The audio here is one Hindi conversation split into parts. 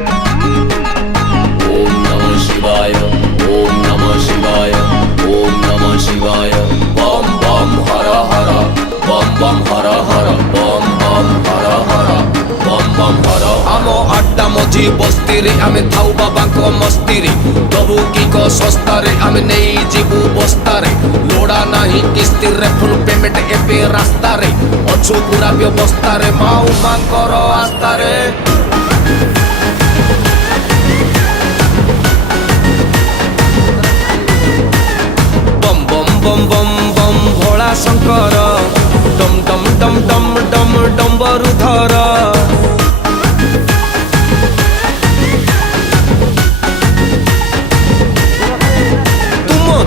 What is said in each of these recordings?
ओम नमः शिवाय ओम नमः शिवाय ओम नमः शिवाय बम बम हर हर बम बम हर हर बम बम हर हर बम बम हर आमो अड्डा मझी बस्ती रे आमे थाउ बाबा को मस्ती रे दबु की को सस्ता रे आमे नहीं जीवु बस्ता रे लोड़ा नहीं किस्ती रे फुल पेमेंट एपे रास्ता रे अच्छु पूरा व्यवस्था रे माऊ मां करो आस्था रे बम बम बम बम बम भोला शंकर डम डम डम डम डम डम्बरु धर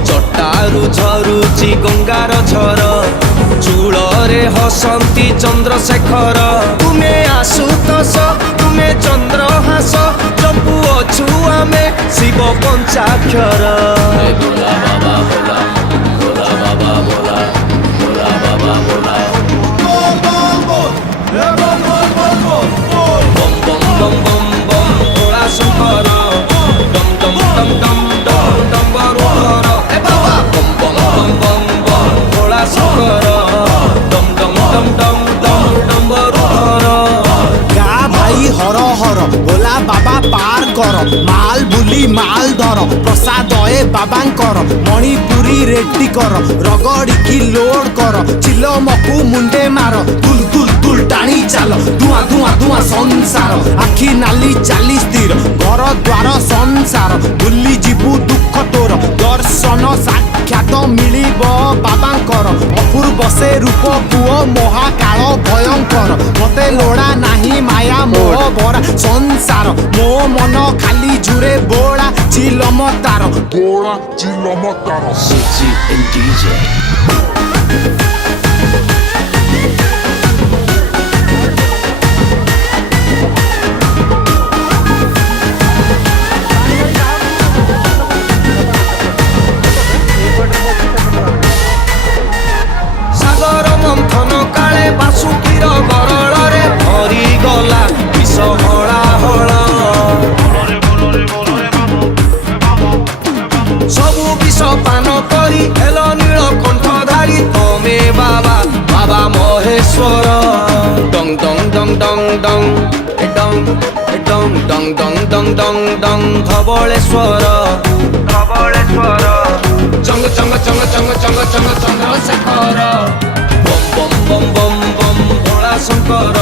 चट्टारू झरुची गंगार झर चूଳରେ हसंती चंद्रशेखर तुमे आशुतोष तुमे चंद्रहास जपु अछु आमे शिव पंचाक्षर भोला बाबा भोला भोला बाबा भोला भोला बाबा भोला बम बम बम बम बम भोला शंकर डम डम डम डम डम डम्बरु धर शंकर डम डम डम डम डम डम्बरु धर गा भाई हर हर भोला बाबा पार कर माल बुली माल धर प्रसाद ए बाबांकर मणिपुरी रेड्डी कर रगड़ी की लोड कर चिलमकु मुंडे मार तुल तुल तुल टाणी चाल धुआं धुआं धुआं संसार आखि नाली चाली स्थिर घर द्वार संसार भूली जीवु दुख तोर दर्शन साक्षात मिलिब बाबांकर अपूर्व से रूप पुओ महाकाल भयंकर मते लोड़ा नाही माया मोह भरा संसार मो मन खाली झुरे बोला चिलमतार City and DJ सागर मंथन काले बासुकीर गरल रे भरी गला विष हला हला सबु विष पान करी हेल नीलकंठधारी तमे बाबा बाबा महेश्वर डंग डंग डंग डंग डंग डंग डंग डंग डंग डंग डंग डंग धवलेश्वर धवलेश्वर चंग चंग चंग चंग चंग चंग चंद्रशेखर बम बम बम बम बम भोला शंकर